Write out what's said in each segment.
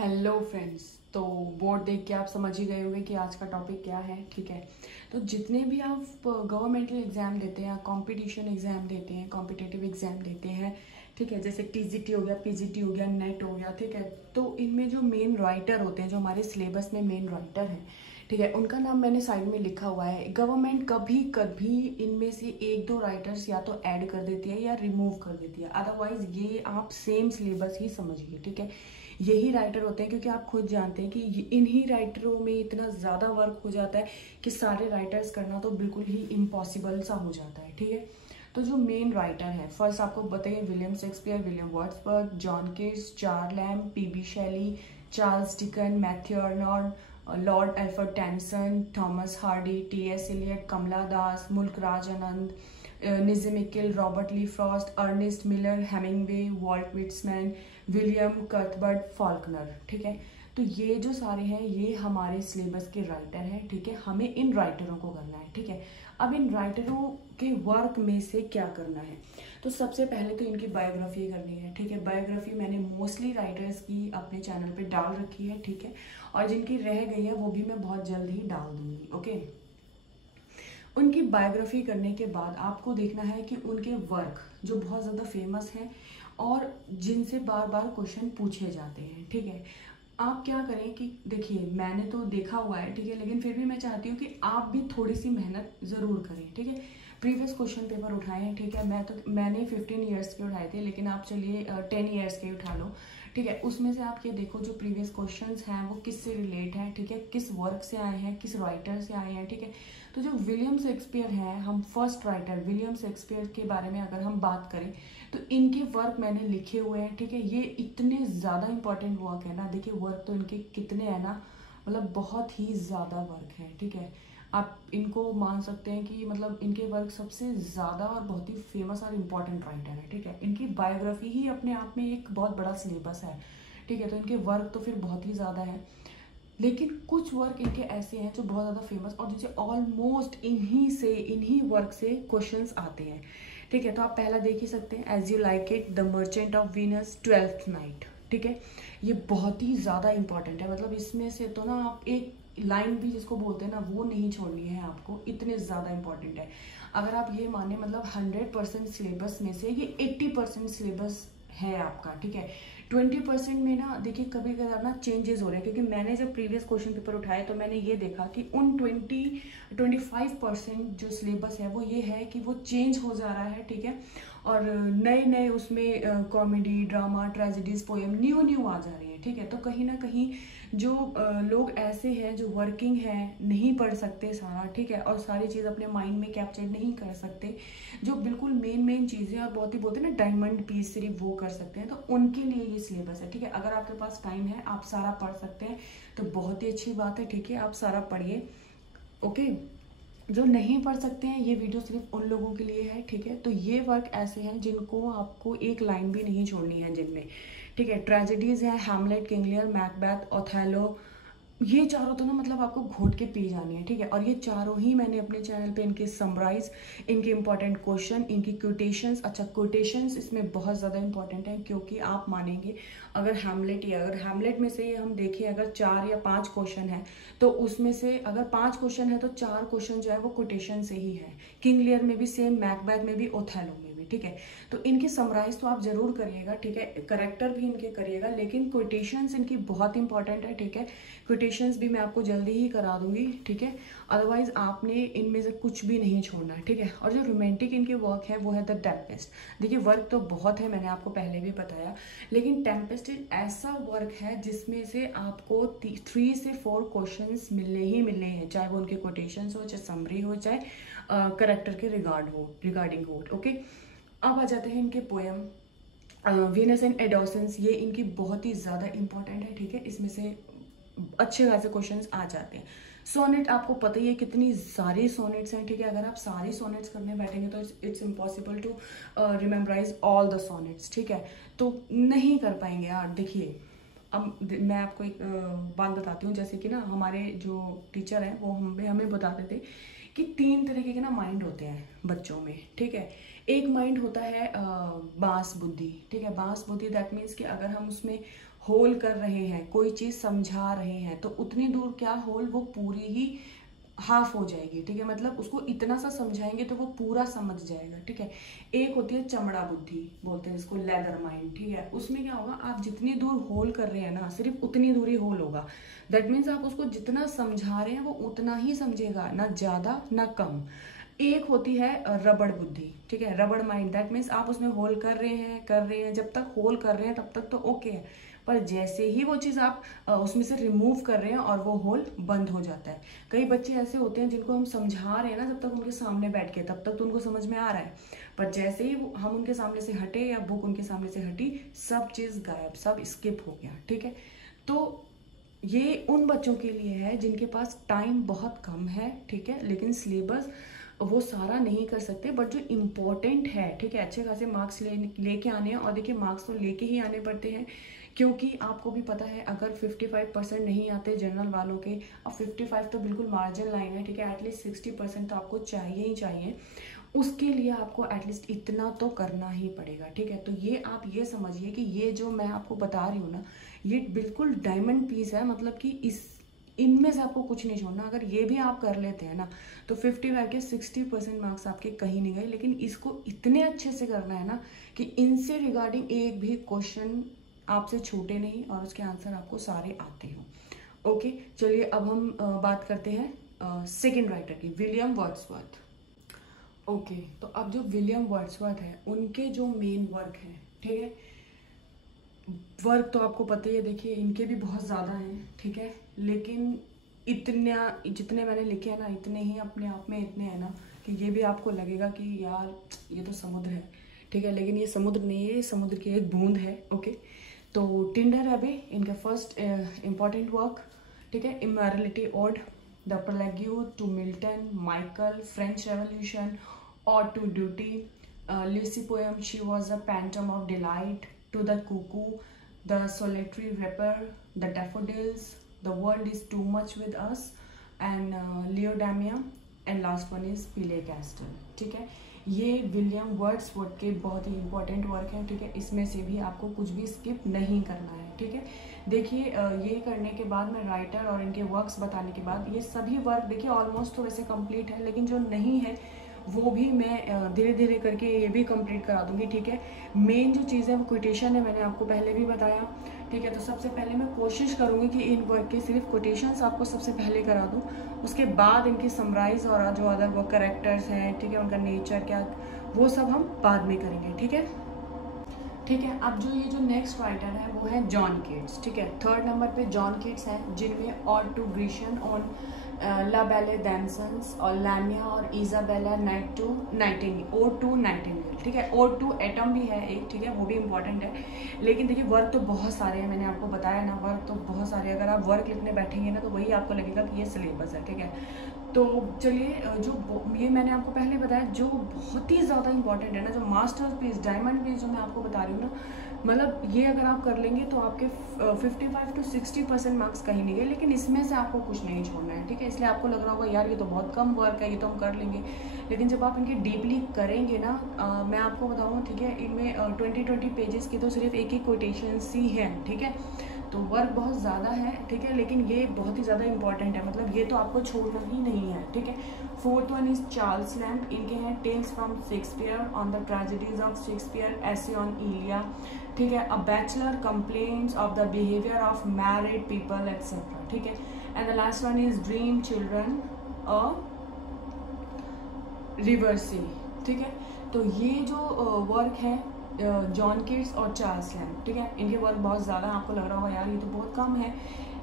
Hello friends. तो board देख के आप समझ ही गए होंगे कि आज का टॉपिक क्या है। ठीक है, तो जितने भी आप गवर्नमेंटल एग्ज़ाम देते हैं, कंपटीशन एग्ज़ाम देते हैं, कॉम्पिटिटिव एग्ज़ाम देते हैं, ठीक है, जैसे टीजीटी हो गया, पीजीटी हो गया, नेट हो गया, ठीक है, तो इनमें जो मेन राइटर होते हैं, जो हमारे सिलेबस में मेन राइटर हैं, ठीक है, उनका नाम मैंने साइड में लिखा हुआ है। गवर्नमेंट कभी कभी इनमें से एक दो राइटर्स या तो ऐड कर देती है या रिमूव कर देती है, अदरवाइज ये आप सेम सिलेबस ही समझिए। ठीक है, यही राइटर होते हैं, क्योंकि आप खुद जानते हैं कि इन्हीं राइटरों में इतना ज़्यादा वर्क हो जाता है कि सारे राइटर्स करना तो बिल्कुल ही इम्पॉसिबल सा हो जाता है। ठीक है, तो जो मेन राइटर है, फर्स्ट आपको बताइए William Shakespeare, William Wordsworth, John Keats, Charles Lamb, P B Shelley, Charles Dickens, Matthew Arnold, Lord Alfred Tennyson, Thomas Hardy, T S. Eliot, Kamala Das, Mulkraj Anand, निज़िमिकल, Robert Lee Frost, Ernest Miller, Hemingway, Walt Whitman, William Cuthbert, Faulkner. ठीक है, तो ये जो सारे हैं ये हमारे सिलेबस के राइटर हैं। ठीक है, हमें इन राइटरों को करना है। ठीक है, अब इन राइटरों के वर्क में से क्या करना है, तो सबसे पहले तो इनकी बायोग्राफी करनी है। ठीक है, बायोग्राफी मैंने मोस्टली राइटर्स की अपने चैनल पे डाल रखी है। ठीक है, और जिनकी रह गई है वो भी मैं बहुत जल्द ही डाल दूंगी। ओके, उनकी बायोग्राफी करने के बाद आपको देखना है कि उनके वर्क जो बहुत ज़्यादा फेमस हैं और जिनसे बार बार क्वेश्चन पूछे जाते हैं। ठीक है, आप क्या करें कि देखिए मैंने तो देखा हुआ है, ठीक है, लेकिन फिर भी मैं चाहती हूँ कि आप भी थोड़ी सी मेहनत ज़रूर करें। ठीक है, प्रीवियस क्वेश्चन पेपर उठाए हैं। ठीक है, मैंने 15 ईयर्स के उठाए थे, लेकिन आप चलिए 10 ईयर्स के उठा लो। ठीक है, उसमें से आप ये देखो जो प्रीवियस क्वेश्चंस हैं वो किससे रिलेट हैं, ठीक है, किस वर्क से आए हैं, किस राइटर से आए हैं। ठीक है, तो जो विलियम शेक्सपियर हैं, हम फर्स्ट राइटर विलियम शेक्सपियर के बारे में अगर हम बात करें तो इनके वर्क मैंने लिखे हुए हैं। ठीक है, ये इतने ज़्यादा इंपॉर्टेंट वर्क है ना, देखिए वर्क तो इनके कितने हैं ना, मतलब बहुत ही ज़्यादा वर्क है। ठीक है, आप इनको मान सकते हैं कि मतलब इनके वर्क सबसे ज़्यादा और बहुत ही फेमस और इम्पॉर्टेंट राइटर है। ठीक है, इनकी बायोग्राफी ही अपने आप में एक बहुत बड़ा सिलेबस है। ठीक है, तो इनके वर्क तो फिर बहुत ही ज़्यादा है, लेकिन कुछ वर्क इनके ऐसे हैं जो बहुत ज़्यादा फेमस और जिसे ऑलमोस्ट इन्हीं वर्क से क्वेश्चंस आते हैं। ठीक है, तो आप पहला देख ही सकते हैं, as you like it, the merchant of Venice, twelfth night. ठीक है, ये बहुत ही ज़्यादा इंपॉर्टेंट है, मतलब इसमें से तो ना आप एक लाइन भी जिसको बोलते हैं ना वो नहीं छोड़नी है आपको, इतने ज़्यादा इंपॉर्टेंट है। अगर आप ये माने मतलब 100% सिलेबस में से ये 80% सिलेबस है आपका। ठीक है, 20% में ना देखिए कभी कभार ना चेंजेस हो रहे हैं, क्योंकि मैंने जब प्रीवियस क्वेश्चन पेपर उठाए तो मैंने ये देखा कि उन 25% जो सिलेबस है वो ये है कि वो चेंज हो जा रहा है। ठीक है, और नए नए उसमें comedy, drama, tragedies, poem new आ जा रहे हैं। ठीक है, तो कहीं ना कहीं जो लोग ऐसे हैं जो वर्किंग है, नहीं पढ़ सकते सारा, ठीक है, और सारी चीज़ अपने माइंड में कैप्चर नहीं कर सकते, जो बिल्कुल मेन चीज़ें और बहुत ही बोलते हैं ना डायमंड पीस सिर्फ वो कर सकते हैं, तो उनके लिए ये सिलेबस है। ठीक है, अगर आपके पास टाइम है आप सारा पढ़ सकते हैं तो बहुत ही अच्छी बात है। ठीक है, आप सारा पढ़िए। ओके, जो नहीं पढ़ सकते हैं ये वीडियो सिर्फ उन लोगों के लिए है। ठीक है, तो ये वर्क ऐसे हैं जिनको आपको एक लाइन भी नहीं छोड़नी है जिनमें। ठीक है, ट्रेजेडीज है, Hamlet, King Lear, Macbeth, Othello, ये चारों तो ना मतलब आपको घोट के पी जानी है। ठीक है, और ये चारों ही मैंने अपने चैनल पे इनके समराइज, इनके इंपॉर्टेंट क्वेश्चन, इनकी कोटेशंस, अच्छा कोटेशंस इसमें बहुत ज़्यादा इंपॉर्टेंट है, क्योंकि आप मानेंगे अगर हैमलेट में से ये हम देखें अगर 4 या 5 क्वेश्चन है तो उसमें से अगर 5 क्वेश्चन है तो 4 क्वेश्चन जो है वो कोटेशन से ही है। किंग लियर में भी सेम, मैकबेथ में भी, ओथेलो में भी। ठीक है, तो इनके समराइज तो आप जरूर करिएगा। ठीक है, करेक्टर भी इनके करिएगा, लेकिन कोटेशंस इनकी बहुत इंपॉर्टेंट है। ठीक है, कोटेशंस भी मैं आपको जल्दी ही करा दूंगी। ठीक है, अदरवाइज आपने इनमें से कुछ भी नहीं छोड़ना है। ठीक है, और जो रोमांटिक इनके वर्क है वो है द टेम्पेस्ट। देखिए वर्क तो बहुत है, मैंने आपको पहले भी बताया, लेकिन टेम्पेस्ट ऐसा वर्क है जिसमें से आपको 3 से 4 क्वेश्चंस मिलने ही मिलने हैं, चाहे वो उनके कोटेशंस हो, चाहे समरी हो, चाहे करेक्टर के रिगार्डिंग हो। ओके, अब आ जाते हैं इनके पोएम, वीनस एंड एडोसेंस, ये इनकी बहुत ही ज़्यादा इंपॉर्टेंट है। ठीक है, इसमें से अच्छे खासे क्वेश्चंस आ जाते हैं। सोनेट आपको पता ही है कितनी सारी सोनेट्स हैं। ठीक है, अगर आप सारी सोनेट्स करने बैठेंगे तो it's impossible to rememberise all the sonnets. ठीक है, तो नहीं कर पाएंगे यार। देखिए अब मैं आपको एक बात बताती हूँ, जैसे कि ना हमारे जो टीचर हैं वो हमें बताते थे कि 3 तरीके के ना माइंड होते हैं बच्चों में। ठीक है, एक माइंड होता है बांस बुद्धि। ठीक है, बांस बुद्धि दैट मीन्स कि अगर हम उसमें होल कर रहे हैं, कोई चीज़ समझा रहे हैं, तो उतनी दूर क्या होल, वो पूरी ही हाफ हो जाएगी, ठीक है। मतलब उसको इतना सा समझाएंगे तो वो पूरा समझ जाएगा, ठीक है। एक होती है चमड़ा बुद्धि, बोलते हैं इसको लेदर माइंड, ठीक है। उसमें क्या होगा, आप जितनी दूर होल कर रहे हैं ना, सिर्फ उतनी दूर ही होल होगा। दैट मीन्स आप उसको जितना समझा रहे हैं वो उतना ही समझेगा, ना ज्यादा ना कम। एक होती है रबड़ बुद्धि, ठीक है, रबड़ माइंड। दैट मीन्स आप उसमें होल कर रहे हैं, जब तक होल कर रहे हैं तब तक तो ओके है, पर जैसे ही वो चीज़ आप उसमें से रिमूव कर रहे हैं और वो होल बंद हो जाता है। कई बच्चे ऐसे होते हैं जिनको हम समझा रहे हैं ना, जब तक उनके सामने बैठ के, तब तक तो उनको समझ में आ रहा है, पर जैसे ही हम उनके सामने से हटे या बुक उनके सामने से हटी, सब चीज़ गायब, सब स्किप हो गया, ठीक है। तो ये उन बच्चों के लिए है जिनके पास टाइम बहुत कम है, ठीक है, लेकिन सिलेबस वो सारा नहीं कर सकते, बट जो इम्पोर्टेंट है, ठीक है, अच्छे खासे मार्क्स लेके आने हैं। और देखिए मार्क्स तो लेके ही आने पड़ते हैं, क्योंकि आपको भी पता है अगर 55% नहीं आते जनरल वालों के, अब 55 तो बिल्कुल मार्जिन लाइन है, ठीक है, एटलीस्ट 60% तो आपको चाहिए ही चाहिए। उसके लिए आपको एटलीस्ट इतना तो करना ही पड़ेगा, ठीक है। तो ये आप ये समझिए कि ये जो मैं आपको बता रही हूँ ना, ये बिल्कुल डायमंड पीस है, मतलब कि इनमें से आपको कुछ नहीं छोड़ना। अगर ये भी आप कर लेते हैं ना, तो 55 के 60% मार्क्स आपके कहीं नहीं गए। लेकिन इसको इतने अच्छे से करना है ना कि इनसे रिगार्डिंग एक भी क्वेश्चन आपसे छूटे नहीं और उसके आंसर आपको सारे आते हो। ओके, चलिए अब हम बात करते हैं सेकेंड राइटर की, विलियम वर्ड्सवर्थ। ओके, तो अब जो विलियम वर्ड्सवर्थ है, उनके जो मेन वर्क है, ठीक है, वर्क तो आपको पता ही है, देखिए इनके भी बहुत ज़्यादा हैं, ठीक है, लेकिन इतना जितने मैंने लिखे हैं ना, इतने ही अपने आप में इतने हैं ना कि ये भी आपको लगेगा कि यार ये तो समुद्र है, ठीक है, लेकिन ये समुद्र नहीं है, ये समुद्र की एक बूंद है। ओके, तो टिंडर एबे इनका फर्स्ट इम्पॉर्टेंट वर्क, ठीक है, immortality ode, the prelude to Milton, Michael, French revolution, और to duty, Lucy poem, she was a phantom of delight, to the cuckoo, the solitary rapper, the daffodils, the world is too much with us, and Leodamia, and last one is Pile Castle, ठीक है। ये William Wordsworth के बहुत ही important work है, ठीक है, इसमें से भी आपको कुछ भी स्किप नहीं करना है, ठीक है। देखिए ये करने के बाद, मैं राइटर और इनके वर्क्स बताने के बाद, ये सभी वर्क देखिए ऑलमोस्ट तो वैसे कंप्लीट है, लेकिन जो नहीं है वो भी मैं धीरे धीरे करके ये भी कंप्लीट करा दूंगी, ठीक है। मेन जो चीज़ है वो कोटेशन है, मैंने आपको पहले भी बताया, ठीक है। तो सबसे पहले मैं कोशिश करूंगी कि इन वर्क के सिर्फ कोटेशंस आपको सबसे पहले करा दूं, उसके बाद इनकी समराइज और जो अदर वो कैरेक्टर्स हैं, ठीक है, उनका नेचर क्या, वो सब हम बाद में करेंगे, ठीक है। ठीक है, अब जो ये जो नेक्स्ट राइटर है वो है जॉन कीट्स, ठीक है। थर्ड नंबर पे जॉन कीट्स हैं, जिनमें ऑड टू ग्रीशन ऑन ला बेले दैमसन्स और लैमिया और इजाबेला ओड टू नाइटिंगेल, ठीक है। ओड टू एटम भी है एक, ठीक है, वो भी इंपॉर्टेंट है। लेकिन देखिए वर्क तो बहुत सारे हैं, मैंने आपको बताया ना, वर्क तो बहुत सारे, अगर आप वर्क लिखने बैठेंगे ना तो वही आपको लगेगा कि ये सिलेबस है, ठीक है। तो चलिए जो ये मैंने आपको पहले बताया, जो बहुत ही ज़्यादा इंपॉर्टेंट है ना, जो मास्टर पीस, डायमंड पीस जो मैं आपको बता रही हूँ ना, मतलब ये अगर आप कर लेंगे तो आपके 55 to 60% मार्क्स कहीं नहीं गए, लेकिन इसमें से आपको कुछ नहीं छोड़ना है, ठीक है। इसलिए आपको लग रहा होगा यार ये तो बहुत कम वर्क है, ये तो हम कर लेंगे, लेकिन जब आप इनके डीपली करेंगे ना, मैं आपको बताऊँगा, ठीक है, इनमें 20 पेजेस की तो सिर्फ एक ही कोटेशन ही है, ठीक है। तो वर्क बहुत ज़्यादा है, ठीक है, लेकिन ये बहुत ही ज़्यादा इंपॉर्टेंट है, मतलब ये तो आपको छोड़ना ही नहीं है, ठीक है। Fourth one is Charles Lamb, इनके हैं tales from Shakespeare on the tragedies of Shakespeare, essay on Elia, ठीक है, a bachelor complains of the behaviour of married people etcetera, ठीक है। And the last one is dream children a reverie, ठीक है। तो ये जो वर्क है जॉन कीट्स और चार्ल्स लैम्ब, ठीक है, इनके वर्क बहुत ज़्यादा, आपको लग रहा होगा यार ये तो बहुत कम है,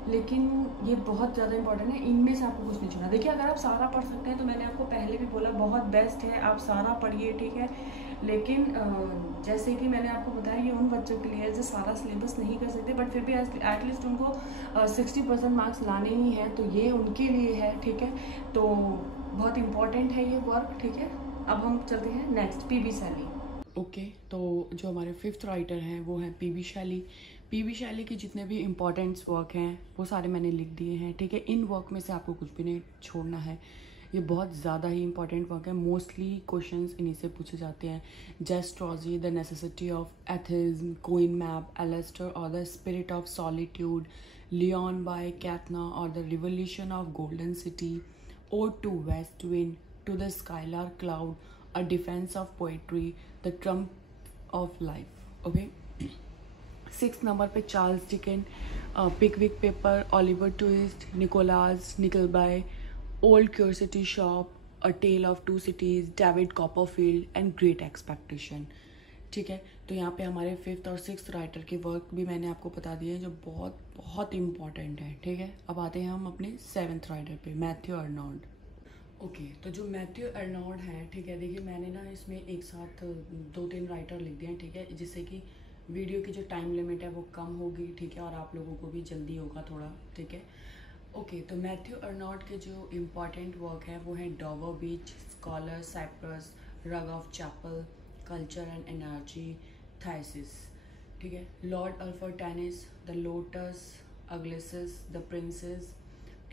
लेकिन ये बहुत ज़्यादा इंपॉर्टेंट है, इनमें से आपको कुछ नहीं छोड़ना। देखिए अगर आप सारा पढ़ सकते हैं तो मैंने आपको पहले भी बोला बहुत बेस्ट है, आप सारा पढ़िए, ठीक है। लेकिन जैसे कि मैंने आपको बताया ये उन बच्चों के लिए है जो सारा सिलेबस नहीं कर सकते, बट फिर भी एटलीस्ट उनको 60% मार्क्स लाने ही हैं, तो ये उनके लिए है, ठीक है। तो बहुत इंपॉर्टेंट है ये वर्क, ठीक है। अब हम चलते हैं नेक्स्ट, पीबी शैली। ओके, तो जो हमारे फिफ्थ राइटर हैं वो हैं पीबी शैली। पीबी शैली के जितने भी इम्पोर्टेंट्स वर्क हैं वो सारे मैंने लिख दिए हैं, ठीक है। इन वर्क में से आपको कुछ भी नहीं छोड़ना है। ये बहुत ज़्यादा ही इंपॉर्टेंट वर्क है, मोस्टली क्वेश्चंस इन्हीं से पूछे जाते हैं। Zastrozzi, the necessity of atheism, queen Mab, Alastor और the spirit of solitude, Laon by Cythna और the revolution of golden city, ode to west wind, to the skylark cloud, a defence of poetry, the triumph of life. Okay, 6 number पे Charles Dickens, Pickwick paper, Oliver Twist, Nicholas Nickleby, old curiosity shop, a tell of two cities, David Copperfield and great expectation. ठीक है, तो यहाँ पे हमारे 5th और 6th writer के work भी मैंने आपको बता दिए हैं जो बहुत बहुत इंपॉर्टेंट है। ठीक है, अब आते हैं हम अपने 7th राइटर पे, मैथ्यू अर्नोल्ड। ओके, तो जो मैथ्यू अर्नोल्ड है, ठीक है, देखिए मैंने ना इसमें एक साथ 2-3 राइटर लिख दिए हैं। ठीक है, जिससे कि वीडियो की जो टाइम लिमिट है वो कम होगी। ठीक है, और आप लोगों को भी जल्दी होगा थोड़ा। ठीक है, ओके, तो मैथ्यू अर्नोल्ड के जो इम्पॉर्टेंट वर्क है वो है Dover beach, scholar, Cyprus, rug of chapel, culture and energy, Thyrsis. ठीक है, Lord Alfred Tennyson, the lotus, Ulysses, the princess,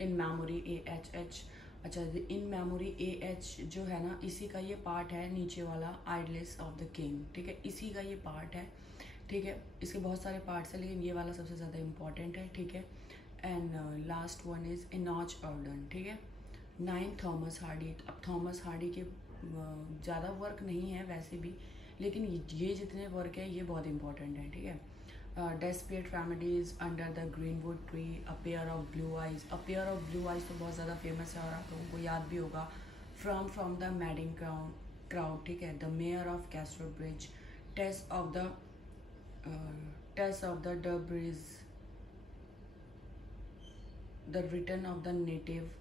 in memory AHH। अच्छा, इन मेमोरी AH जो है ना, इसी का ये पार्ट है, नीचे वाला आइडलेस ऑफ द किंग। ठीक है, इसी का ये पार्ट है। ठीक है, इसके बहुत सारे पार्ट्स हैं लेकिन ये वाला सबसे ज़्यादा इम्पॉर्टेंट है। ठीक है, and last one is Enoch Arden. ठीक है, 9 थॉमस हार्डी। अब थॉमस हार्डी के ज़्यादा वर्क नहीं है वैसे भी, लेकिन ये जितने वर्क है ये बहुत इंपॉर्टेंट है। ठीक है, desperate families, under the greenwood tree, a pair of blue eyes. A pair of blue eyes तो बहुत ज़्यादा फेमस है और आप लोगों को याद भी होगा। From the madding crowd. ठीक है, the mayor of Casterbridge, Tess of the D'Urbervilles, the return of the native.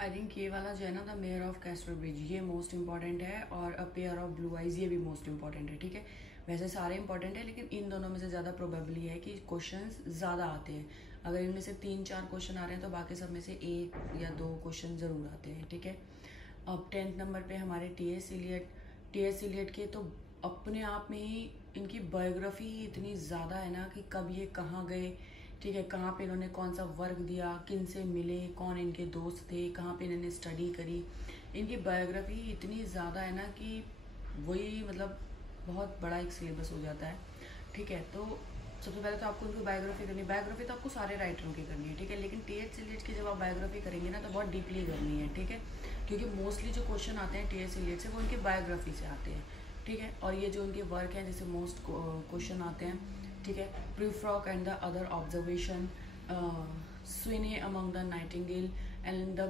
I think ये वाला जो है ना, the mayor of Casterbridge, ये मोस्ट इंपॉर्टेंट है, और a pair of blue eyes ये भी मोस्ट इंपॉर्टेंट है। ठीक है, वैसे सारे इंपॉर्टेंट है लेकिन इन दोनों में से ज़्यादा प्रोबेबली है कि क्वेश्चंस ज़्यादा आते हैं। अगर इनमें से 3-4 क्वेश्चन आ रहे हैं तो बाकी सब में से 1 या 2 क्वेश्चन ज़रूर आते हैं। ठीक है, अब 10th नंबर पे हमारे T.S. इलियट। T.S. इलियट के तो अपने आप में ही इनकी बायोग्राफी इतनी ज़्यादा है ना कि कब ये कहाँ गए, ठीक है, कहाँ पे इन्होंने कौन सा वर्क दिया, किन से मिले, कौन इनके दोस्त थे, कहाँ पे इन्होंने स्टडी करी। इनकी बायोग्राफी इतनी ज़्यादा है ना कि वही मतलब बहुत बड़ा एक सिलेबस हो जाता है। ठीक है, तो सबसे पहले तो आपको उनकी बायोग्राफी करनी है। बायोग्राफी तो आपको सारे राइटरों की करनी है। ठीक है, लेकिन T.S. इलियट की जब आप बायोग्राफी करेंगे ना तो बहुत डीपली करनी है। ठीक है, क्योंकि मोस्टली जो क्वेश्चन आते हैं T.S. इलियट से वो उनकी बायोग्राफी से आते हैं। ठीक है, और ये जो उनके वर्क हैं जैसे मोस्ट क्वेश्चन आते हैं। ठीक है, Prufrock and the other observation, Sweeney among the nightingale and the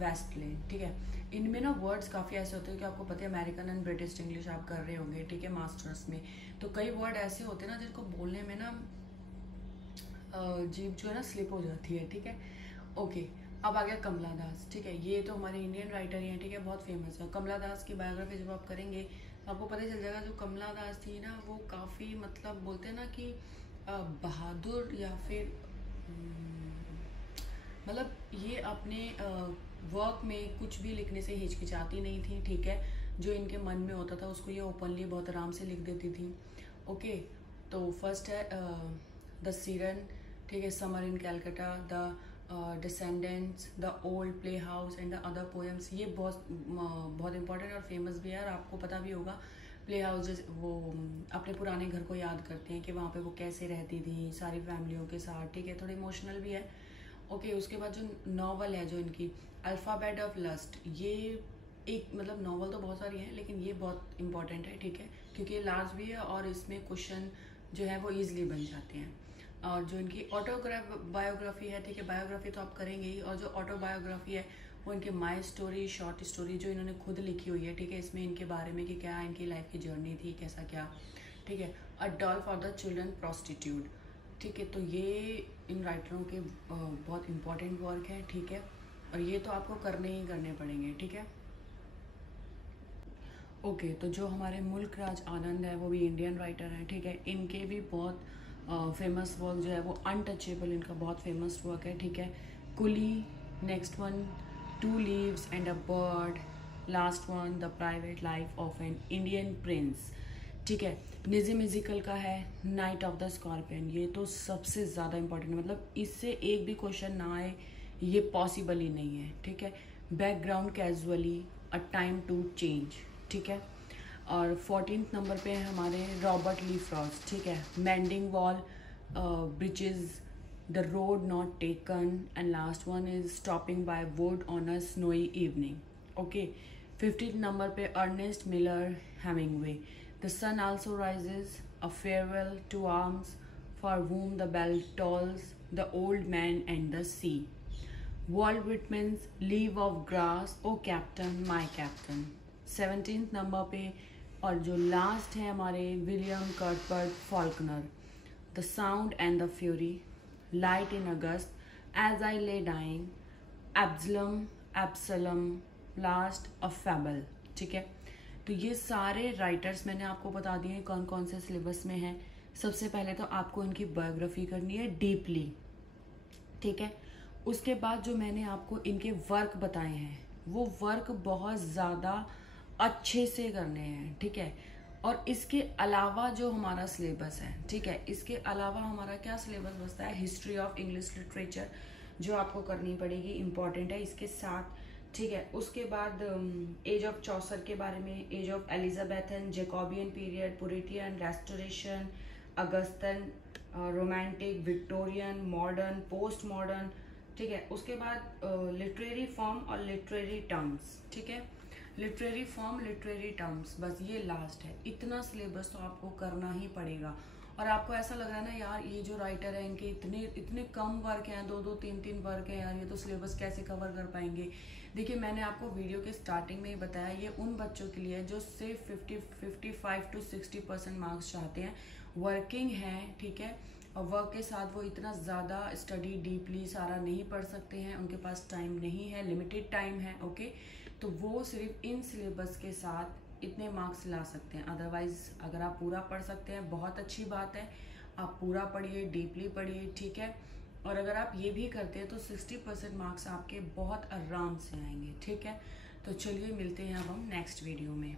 wasteland. ठीक है, इनमें ना वर्ड्स काफ़ी ऐसे होते हैं कि आपको पता है अमेरिकन एंड ब्रिटिश इंग्लिश आप कर रहे होंगे। ठीक है, मास्टर्स में तो कई वर्ड ऐसे होते हैं ना जिनको बोलने में ना जीभ जो है ना स्लिप हो जाती है। ठीक है, ओके, अब आ गया कमला दास। ठीक है, ये तो हमारे इंडियन राइटर ही हैं। ठीक है, बहुत फेमस है। कमला दास की बायोग्राफी जब आप करेंगे तो आपको पता चल जाएगा जो कमला दास थी ना वो काफ़ी मतलब बोलते हैं ना कि बहादुर या फिर मतलब ये अपने वर्क में कुछ भी लिखने से हिचकिचाती नहीं थी। ठीक है, जो इनके मन में होता था उसको ये ओपनली बहुत आराम से लिख देती थी। ओके, तो फर्स्ट है द सिरन। ठीक है, summer in Calcutta, the descendants, the old play house and the other poems. ये बहुत इंपॉर्टेंट और फेमस भी है और आपको पता भी होगा। प्ले हाउस जैसे वो अपने पुराने घर को याद करते हैं कि वहाँ पे वो कैसे रहती थी सारी फैमिलियों के साथ। ठीक है, थोड़ी इमोशनल भी है। ओके, उसके बाद जो नॉवल है जो इनकी अल्फ़ाबेट ऑफ लस्ट, ये एक मतलब नॉवल तो बहुत सारी हैं लेकिन ये बहुत इंपॉर्टेंट है। ठीक है, क्योंकि ये लार्ज भी है और इसमें क्वेश्चन जो है वो ईजिली बन जाते हैं। और जो इनकी बायोग्राफी है, ठीक है, बायोग्राफी तो आप करेंगे ही, और जो ऑटोबायोग्राफी है वो इनके माई स्टोरी, शॉर्ट स्टोरी जो इन्होंने खुद लिखी हुई है। ठीक है, इसमें इनके बारे में कि क्या इनकी लाइफ की जर्नी थी, कैसा क्या। ठीक है, a doll for the children prostitute. ठीक है, तो ये इन राइटरों के बहुत इंपॉर्टेंट वर्क है। ठीक है, और ये तो आपको करने ही करने पड़ेंगे। ठीक है, ओके, तो जो हमारे मुल्क राज आनंद है वो भी इंडियन राइटर हैं। ठीक है, इनके भी बहुत फेमस वर्क जो है वो अनटचेबल, इनका बहुत फेमस वर्क है। ठीक है, Coolie, next one two leaves and a bird, last one the private life of an Indian prince. ठीक है, निजी म्यूजिकल का है नाइट ऑफ द स्कॉर्पियन। ये तो सबसे ज़्यादा इंपॉर्टेंट, मतलब इससे एक भी क्वेश्चन ना आए ये पॉसिबल ही नहीं है, ठीक है। Background casually, a time to change, ठीक है। और 14th नंबर पे है हमारे रॉबर्ट ली फ्रॉस्ट, ठीक है। Mending wall bridges, the road not taken, and last one is stopping by wood on a snowy evening. Okay, 15th number पे Ernest Miller Hemingway, the sun also rises, a farewell to arms, for whom the bell tolls, the old man and the sea. Walt Whitman's Leaf of Grass, O Captain, My Captain. 17th number पे और जो last है हमारे William Cuthbert Faulkner, the sound and the fury, light in August, as I lay dying, Absalom, last, a fable, ठीक है। तो ये सारे राइटर्स मैंने आपको बता दिए हैं कौन कौन से सिलेबस में हैं। सबसे पहले तो आपको इनकी बायोग्राफी करनी है डीपली, ठीक है। उसके बाद जो मैंने आपको इनके वर्क बताए हैं वो वर्क बहुत ज़्यादा अच्छे से करने हैं, ठीक है। और इसके अलावा जो हमारा सिलेबस है, ठीक है, इसके अलावा हमारा क्या सिलेबस बचता है, हिस्ट्री ऑफ इंग्लिश लिटरेचर जो आपको करनी पड़ेगी, इम्पॉर्टेंट है इसके साथ, ठीक है। उसके बाद एज ऑफ चौसर के बारे में, age of Elizabethan, Jacobean period, Puritan, restoration, Augustan, romantic, Victorian, modern, post modern, ठीक है। उसके बाद लिटरेरी फॉर्म और लिटरेरी टर्म्स, ठीक है। लिटरेरी फॉर्म, लिटरेरी टर्म्स, बस ये लास्ट है। इतना सिलेबस तो आपको करना ही पड़ेगा। और आपको ऐसा लग रहा है ना यार ये जो राइटर है इनके इतने इतने कम वर्क हैं, 2-2 3-3 वर्क हैं यार, ये तो सिलेबस कैसे कवर कर पाएंगे। देखिए मैंने आपको वीडियो के स्टार्टिंग में ही बताया, ये उन बच्चों के लिए जो सिर्फ 55 to 60% मार्क्स चाहते हैं, वर्किंग हैं, ठीक है। और वर्क के साथ वो इतना ज़्यादा स्टडी डीपली सारा नहीं पढ़ सकते हैं, उनके पास टाइम नहीं है, लिमिटेड टाइम है, ओके। तो वो सिर्फ इन सिलेबस के साथ इतने मार्क्स ला सकते हैं। अदरवाइज अगर आप पूरा पढ़ सकते हैं बहुत अच्छी बात है, आप पूरा पढ़िए, डीपली पढ़िए, ठीक है। और अगर आप ये भी करते हैं तो 60% मार्क्स आपके बहुत आराम से आएंगे, ठीक है। तो चलिए मिलते हैं अब हम नेक्स्ट वीडियो में।